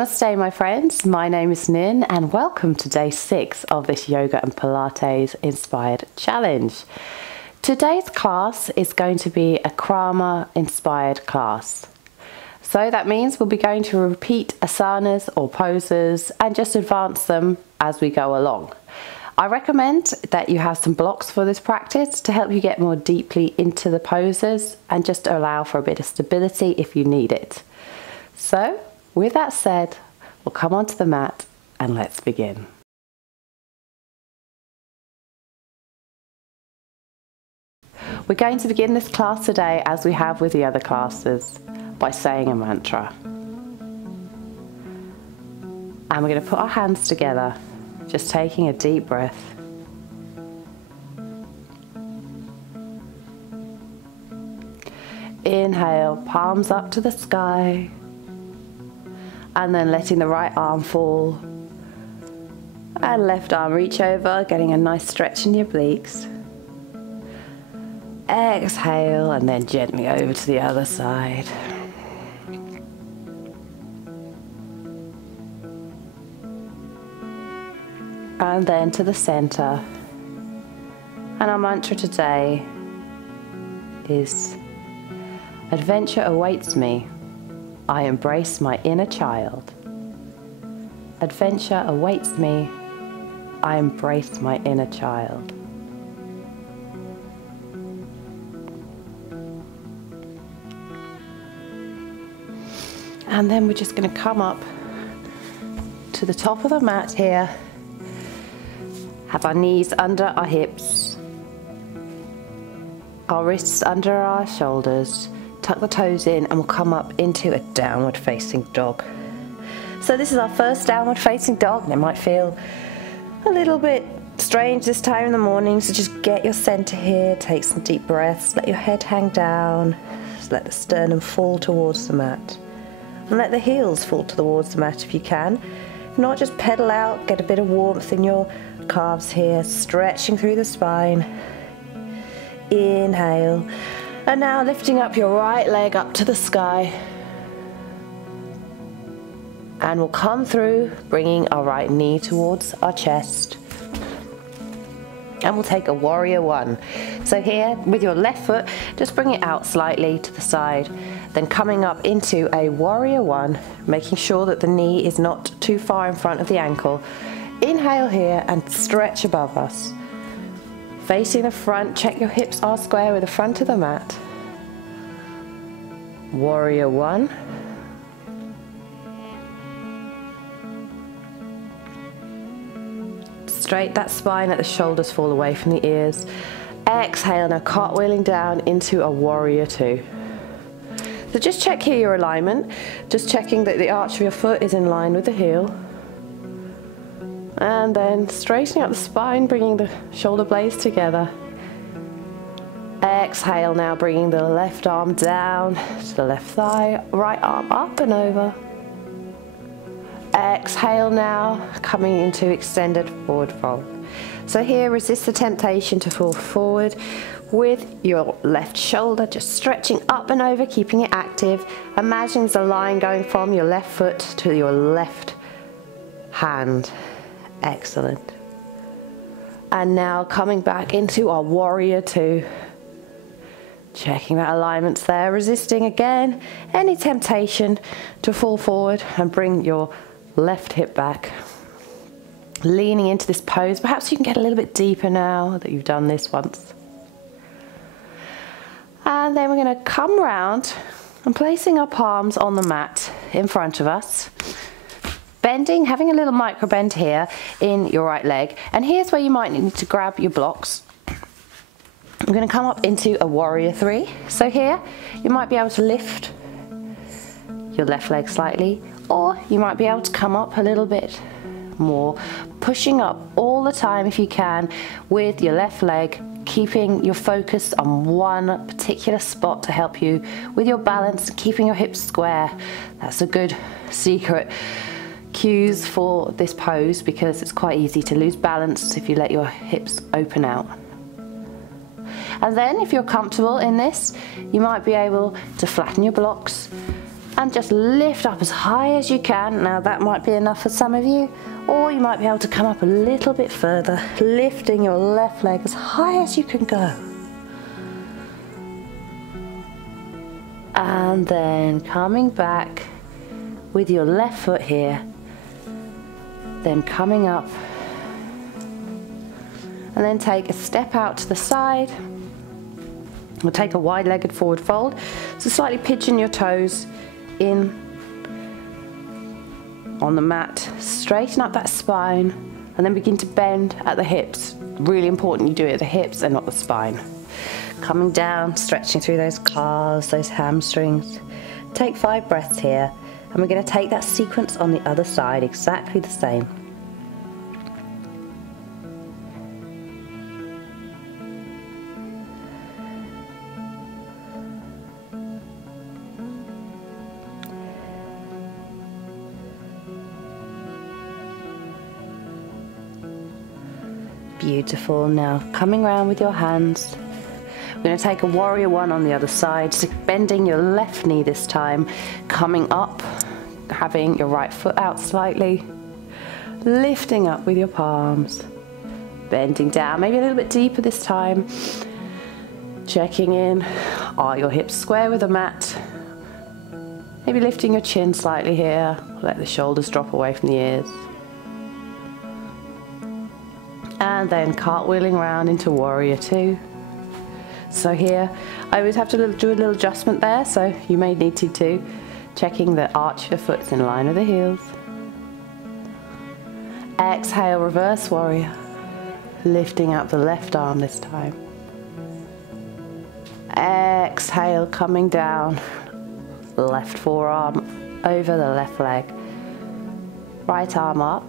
Namaste my friends, my name is Nin and welcome to day 6 of this yoga and Pilates inspired challenge. Today's class is going to be a krama inspired class. So that means we'll be going to repeat asanas or poses and just advance them as we go along. I recommend that you have some blocks for this practice to help you get more deeply into the poses and just allow for a bit of stability if you need it. So, with that said, we'll come onto the mat and let's begin. We're going to begin this class today, as we have with the other classes, by saying a mantra. And we're going to put our hands together, just taking a deep breath. Inhale, palms up to the sky. And then letting the right arm fall. And left arm reach over, getting a nice stretch in your obliques. Exhale and then gently over to the other side. And then to the center. And our mantra today is, adventure awaits me. I embrace my inner child. Adventure awaits me. I embrace my inner child. And then we're just going to come up to the top of the mat here. Have our knees under our hips. Our wrists under our shoulders. Tuck the toes in and we'll come up into a downward facing dog. So this is our first downward facing dog, and it might feel a little bit strange this time in the morning, so just get your center here, take some deep breaths, let your head hang down, just let the sternum fall towards the mat, and let the heels fall towards the mat if you can. If not, just pedal out, get a bit of warmth in your calves here, stretching through the spine. Inhale. And now lifting up your right leg up to the sky. And we'll come through, bringing our right knee towards our chest. And we'll take a warrior one. So here, with your left foot, just bring it out slightly to the side. Then coming up into a warrior one, making sure that the knee is not too far in front of the ankle. Inhale here and stretch above us. Facing the front, check your hips are square with the front of the mat. Warrior one. Straight that spine, let the shoulders fall away from the ears. Exhale, now cartwheeling down into a warrior two. So just check here your alignment, just checking that the arch of your foot is in line with the heel. And then straightening up the spine, bringing the shoulder blades together. Exhale, now bringing the left arm down to the left thigh, right arm up and over. Exhale now, coming into extended forward fold. So here, resist the temptation to fall forward with your left shoulder, just stretching up and over, keeping it active. Imagine there's a line going from your left foot to your left hand. Excellent. And now coming back into our warrior two. Checking that alignment's there, resisting again any temptation to fall forward and bring your left hip back. Leaning into this pose. Perhaps you can get a little bit deeper now that you've done this once. And then we're going to come round and placing our palms on the mat in front of us. Bending, having a little micro bend here in your right leg. And here's where you might need to grab your blocks. I'm going to come up into a warrior three. So here, you might be able to lift your left leg slightly, or you might be able to come up a little bit more, pushing up all the time if you can with your left leg, keeping your focus on one particular spot to help you with your balance, keeping your hips square. That's a good secret cues for this pose, because it's quite easy to lose balance if you let your hips open out. And then if you're comfortable in this, you might be able to flatten your blocks and just lift up as high as you can. Now that might be enough for some of you, or you might be able to come up a little bit further, lifting your left leg as high as you can go. And then coming back with your left foot here, then coming up, and then take a step out to the side. We'll take a wide-legged forward fold, so slightly pigeon your toes in on the mat, straighten up that spine, and then begin to bend at the hips. Really important you do it at the hips and not the spine. Coming down, stretching through those calves, those hamstrings. Take 5 breaths here, and we're going to take that sequence on the other side, exactly the same. Beautiful. Now coming around with your hands, we're going to take a warrior one on the other side, so bending your left knee this time, coming up, having your right foot out slightly, lifting up with your palms, bending down, maybe a little bit deeper this time, checking in, are your hips square with the mat, maybe lifting your chin slightly here, let the shoulders drop away from the ears. And then cartwheeling around into warrior two. So here, I always have to do a little adjustment there, so you may need to too. Checking the arch of your foot's in line with the heels. Exhale, reverse warrior. Lifting up the left arm this time. Exhale, coming down. Left forearm over the left leg. Right arm up.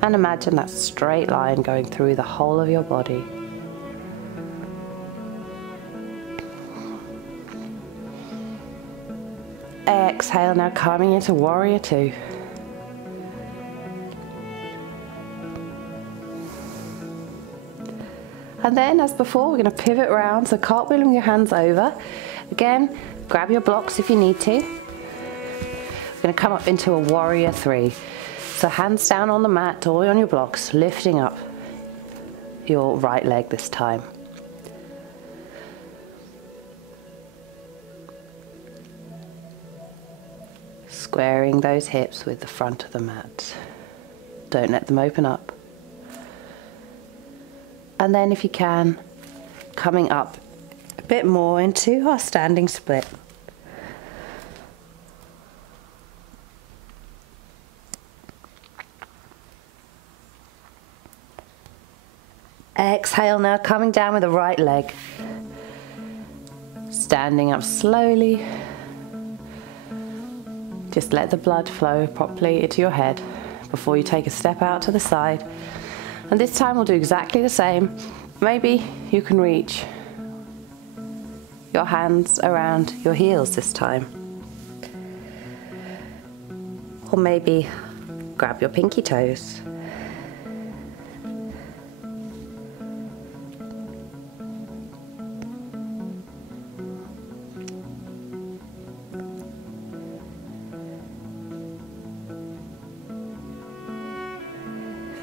And imagine that straight line going through the whole of your body. Exhale, now coming into warrior two. And then, as before, we're going to pivot around, so cartwheeling your hands over. Again, grab your blocks if you need to. We're going to come up into a warrior three. So hands down on the mat or on your blocks, lifting up your right leg this time. Squaring those hips with the front of the mat. Don't let them open up. And then if you can, coming up a bit more into our standing split. Exhale, now coming down with the right leg. Standing up slowly. Just let the blood flow properly into your head before you take a step out to the side. And this time we'll do exactly the same. Maybe you can reach your hands around your heels this time. Or maybe grab your pinky toes.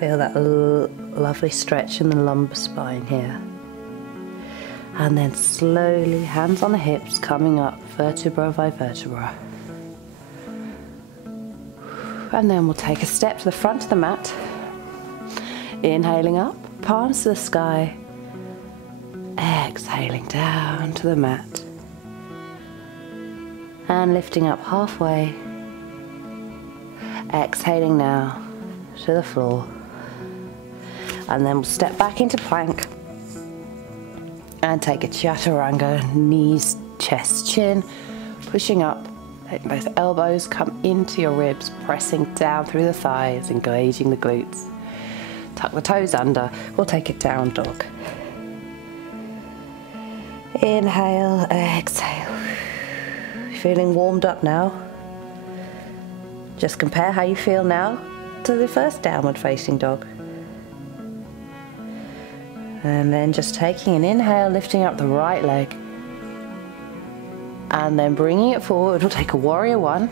Feel that lovely stretch in the lumbar spine here. And then slowly, hands on the hips, coming up vertebra by vertebra. And then we'll take a step to the front of the mat. Inhaling up, palms to the sky. Exhaling down to the mat. And lifting up halfway. Exhaling now to the floor. And then we'll step back into plank and take a chaturanga, knees, chest, chin, pushing up, let both elbows come into your ribs, pressing down through the thighs, engaging the glutes. Tuck the toes under, we'll take a down dog. Inhale, exhale. Feeling warmed up now? Just compare how you feel now to the first downward facing dog. And then just taking an inhale, lifting up the right leg. And then bringing it forward, we'll take a warrior one.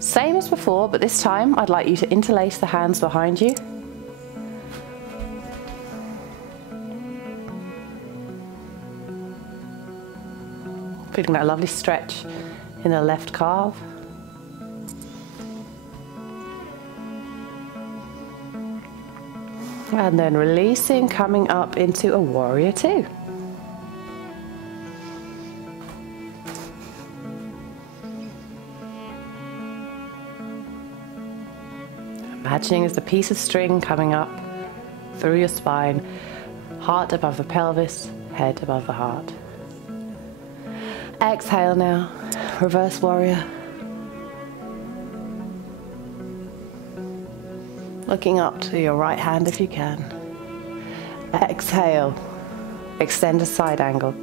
Same as before, but this time I'd like you to interlace the hands behind you. Feeling that lovely stretch in the left calf. And then releasing, coming up into a warrior two. Imagining as a piece of string coming up through your spine, heart above the pelvis, head above the heart. Exhale now, reverse warrior. Looking up to your right hand if you can. Exhale, extend a side angle.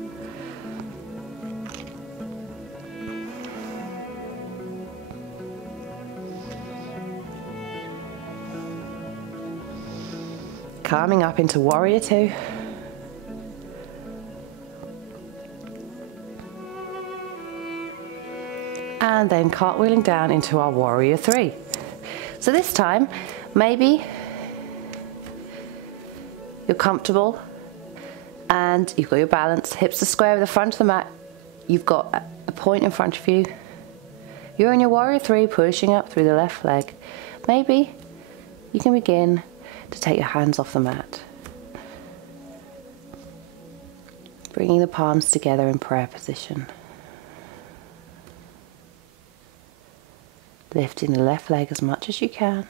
Coming up into warrior two. And then cartwheeling down into our warrior three. So this time, maybe you're comfortable and you've got your balance, hips are square with the front of the mat, you've got a point in front of you. You're in your warrior three, pushing up through the left leg. Maybe you can begin to take your hands off the mat. Bringing the palms together in prayer position. Lifting the left leg as much as you can.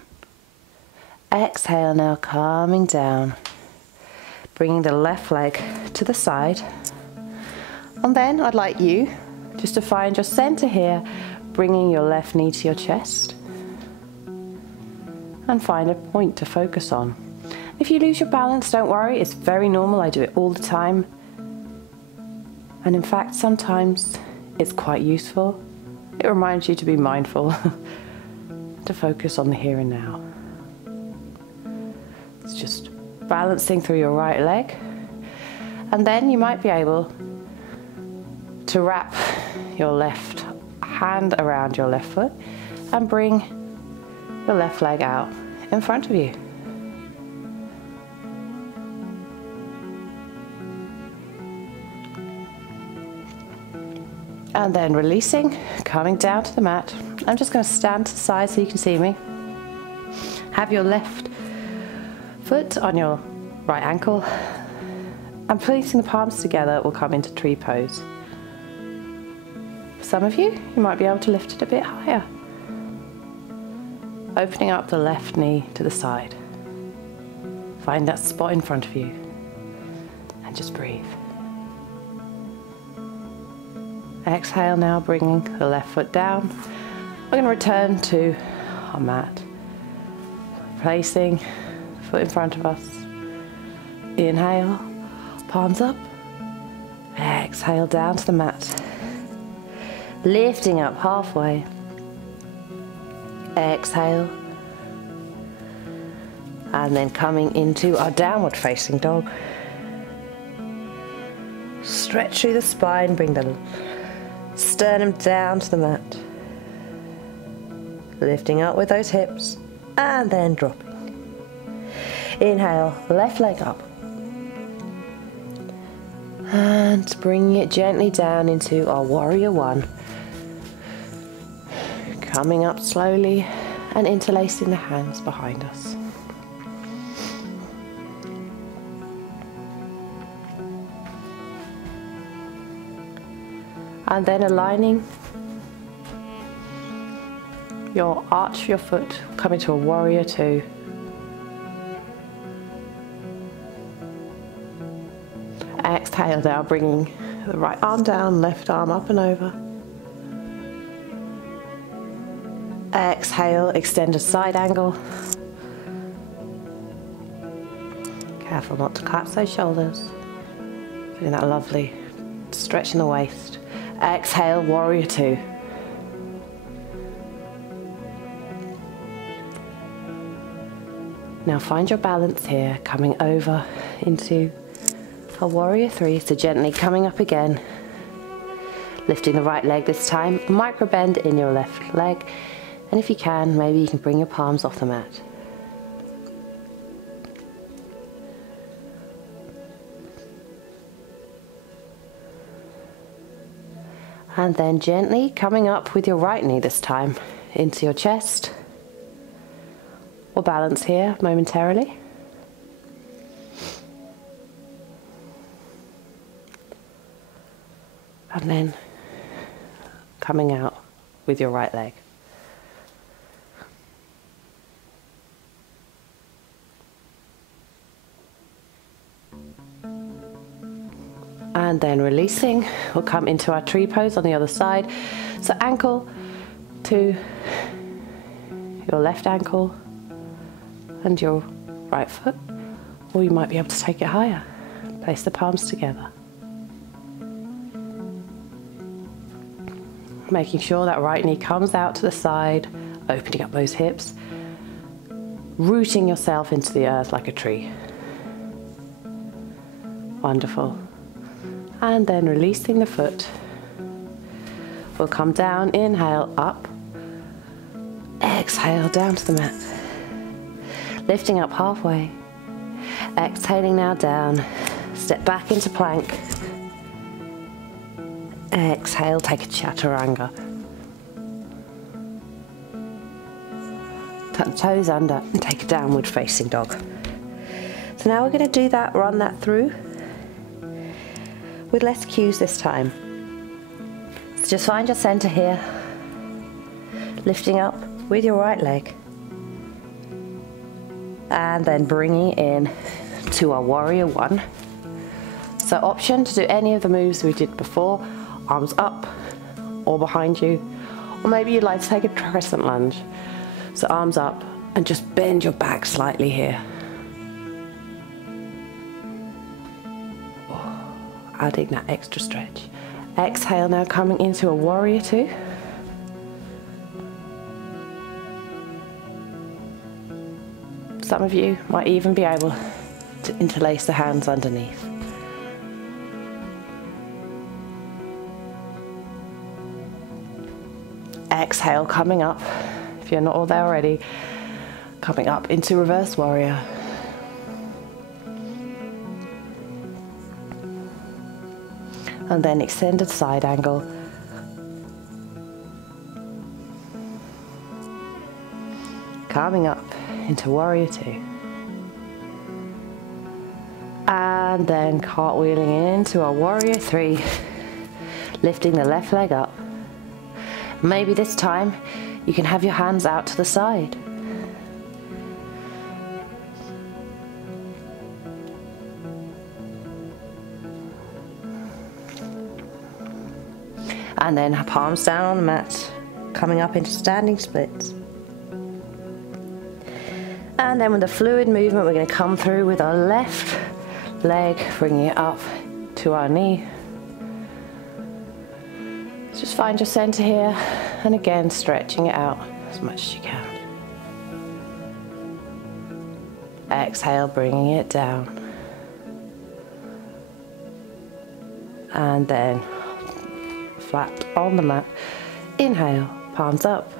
Exhale now, calming down. Bringing the left leg to the side. And then I'd like you just to find your center here, bringing your left knee to your chest. And find a point to focus on. If you lose your balance, don't worry, it's very normal, I do it all the time. And in fact, sometimes it's quite useful. It reminds you to be mindful, to focus on the here and now. It's just balancing through your right leg. And then you might be able to wrap your left hand around your left foot and bring the left leg out in front of you. And then releasing, coming down to the mat. I'm just going to stand to the side so you can see me. Have your left foot on your right ankle and placing the palms together will come into tree pose. For some of you, you might be able to lift it a bit higher. Opening up the left knee to the side. Find that spot in front of you and just breathe. Exhale now, bringing the left foot down. We're going to return to our mat. Placing the foot in front of us. Inhale, palms up. Exhale down to the mat. Lifting up halfway. Exhale. And then coming into our downward facing dog. Stretch through the spine, bring the sternum down to the mat. Lifting up with those hips and then dropping. Inhale, left leg up. And bringing it gently down into our warrior one. Coming up slowly and interlacing the hands behind us. And then aligning your arch of your foot, coming to a warrior two. Exhale now, bringing the right arm down, left arm up and over. Exhale, extend a side angle. Careful not to collapse those shoulders. Feeling that lovely stretch in the waist. Exhale, warrior two. Now find your balance here, coming over into a warrior three. So gently coming up again. Lifting the right leg this time, micro bend in your left leg, and if you can, maybe you can bring your palms off the mat. And then gently coming up with your right knee this time into your chest, or balance here momentarily. And then coming out with your right leg. And then releasing, we'll come into our tree pose on the other side. So ankle to your left ankle and your right foot, or you might be able to take it higher. Place the palms together. Making sure that right knee comes out to the side, opening up those hips, rooting yourself into the earth like a tree. Wonderful. And then releasing the foot. We'll come down, inhale, up. Exhale, down to the mat. Lifting up halfway. Exhaling now down. Step back into plank. Exhale, take a chaturanga. Tuck the toes under and take a downward facing dog. So now we're going to do that, run that through with less cues this time. So just find your center here, lifting up with your right leg, and then bringing it in to our warrior one. So option to do any of the moves we did before, arms up or behind you, or maybe you'd like to take a crescent lunge. So arms up and just bend your back slightly here. Adding that extra stretch. Exhale now, coming into a warrior two. Some of you might even be able to interlace the hands underneath. Exhale, coming up, if you're not all there already, coming up into reverse warrior. And then extended side angle. Coming up into warrior two. And then cartwheeling into our warrior three, lifting the left leg up. Maybe this time you can have your hands out to the side. And then palms down on the mat, coming up into standing splits. And then with a fluid movement, we're going to come through with our left leg, bringing it up to our knee. Just find your center here, and again, stretching it out as much as you can. Exhale, bringing it down. And then flat on the mat. Inhale, palms up.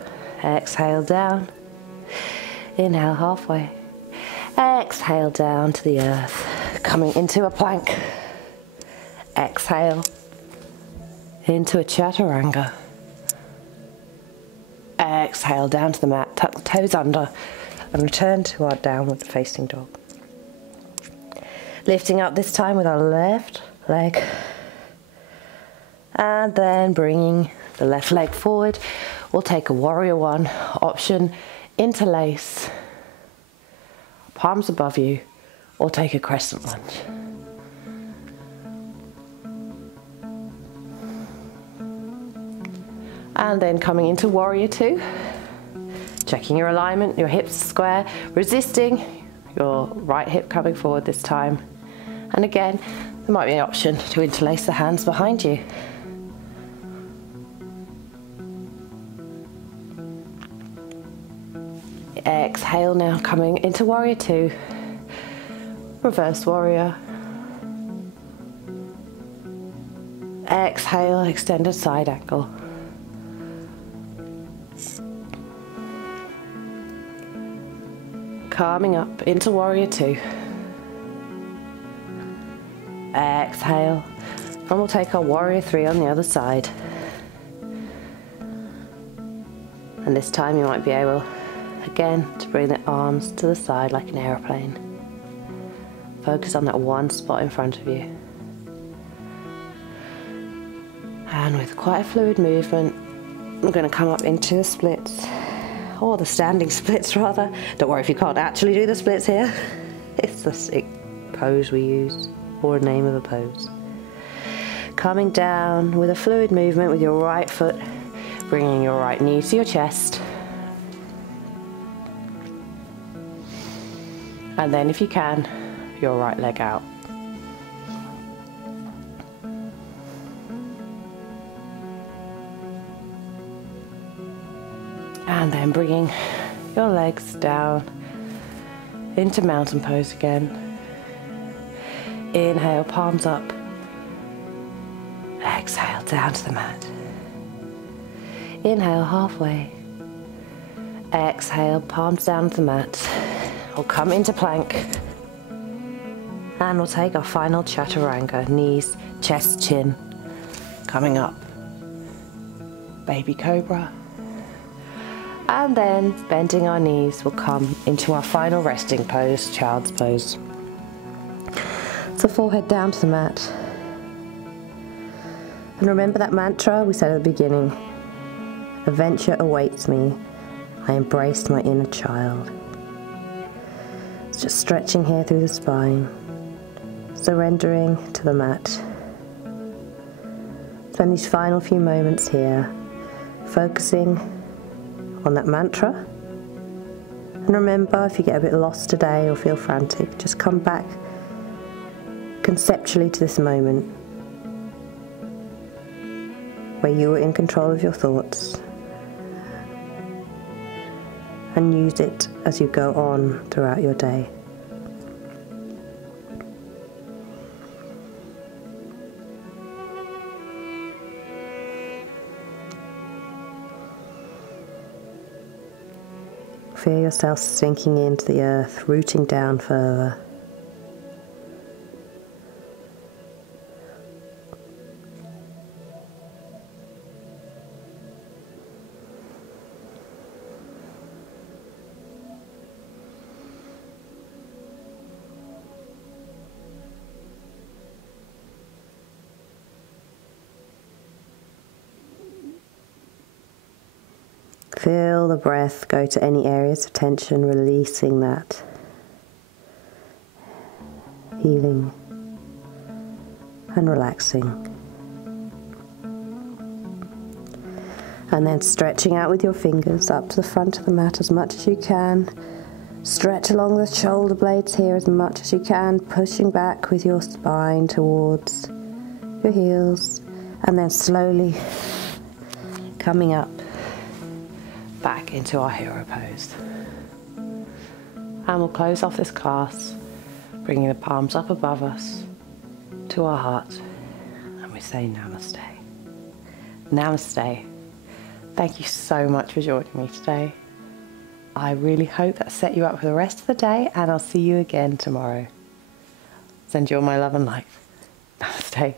Exhale, down. Inhale, halfway. Exhale, down to the earth. Coming into a plank. Exhale, into a chaturanga. Exhale, down to the mat. Tuck the toes under and return to our downward facing dog. Lifting up this time with our left leg. And then bringing the left leg forward. We'll take a warrior one option, interlace, palms above you, or take a crescent lunge. And then coming into warrior two, checking your alignment, your hips square, resisting your right hip coming forward this time. And again, there might be an option to interlace the hands behind you. Exhale now, coming into warrior two, reverse warrior. Exhale, extended side angle. Calming up into warrior two. Exhale, and we'll take our warrior three on the other side. And this time you might be able, again, to bring the arms to the side like an aeroplane. Focus on that one spot in front of you. And with quite a fluid movement, I'm going to come up into the splits, or the standing splits rather. Don't worry if you can't actually do the splits here. It's the sick pose we use, or name of a pose. Coming down with a fluid movement with your right foot, bringing your right knee to your chest. And then if you can, your right leg out. And then bringing your legs down into mountain pose again. Inhale, palms up. Exhale, down to the mat. Inhale, halfway. Exhale, palms down to the mat. We'll come into plank. And we'll take our final chaturanga, knees, chest, chin. Coming up. Baby cobra. And then bending our knees, we'll come into our final resting pose, child's pose. So forehead down to the mat. And remember that mantra we said at the beginning. Adventure awaits me. I embraced my inner child. It's just stretching here through the spine. Surrendering to the mat. Spend these final few moments here, focusing on that mantra. And remember, if you get a bit lost today or feel frantic, just come back conceptually to this moment where you were in control of your thoughts, and use it as you go on throughout your day. Feel yourself sinking into the earth, rooting down further. Feel the breath go to any areas of tension, releasing that, healing and relaxing. And then stretching out with your fingers up to the front of the mat as much as you can. Stretch along the shoulder blades here as much as you can, pushing back with your spine towards your heels, and then slowly coming up back into our hero pose. And we'll close off this class, bringing the palms up above us to our heart, and we say namaste. Namaste. Thank you so much for joining me today. I really hope that set you up for the rest of the day, and I'll see you again tomorrow. Send you all my love and light. Namaste.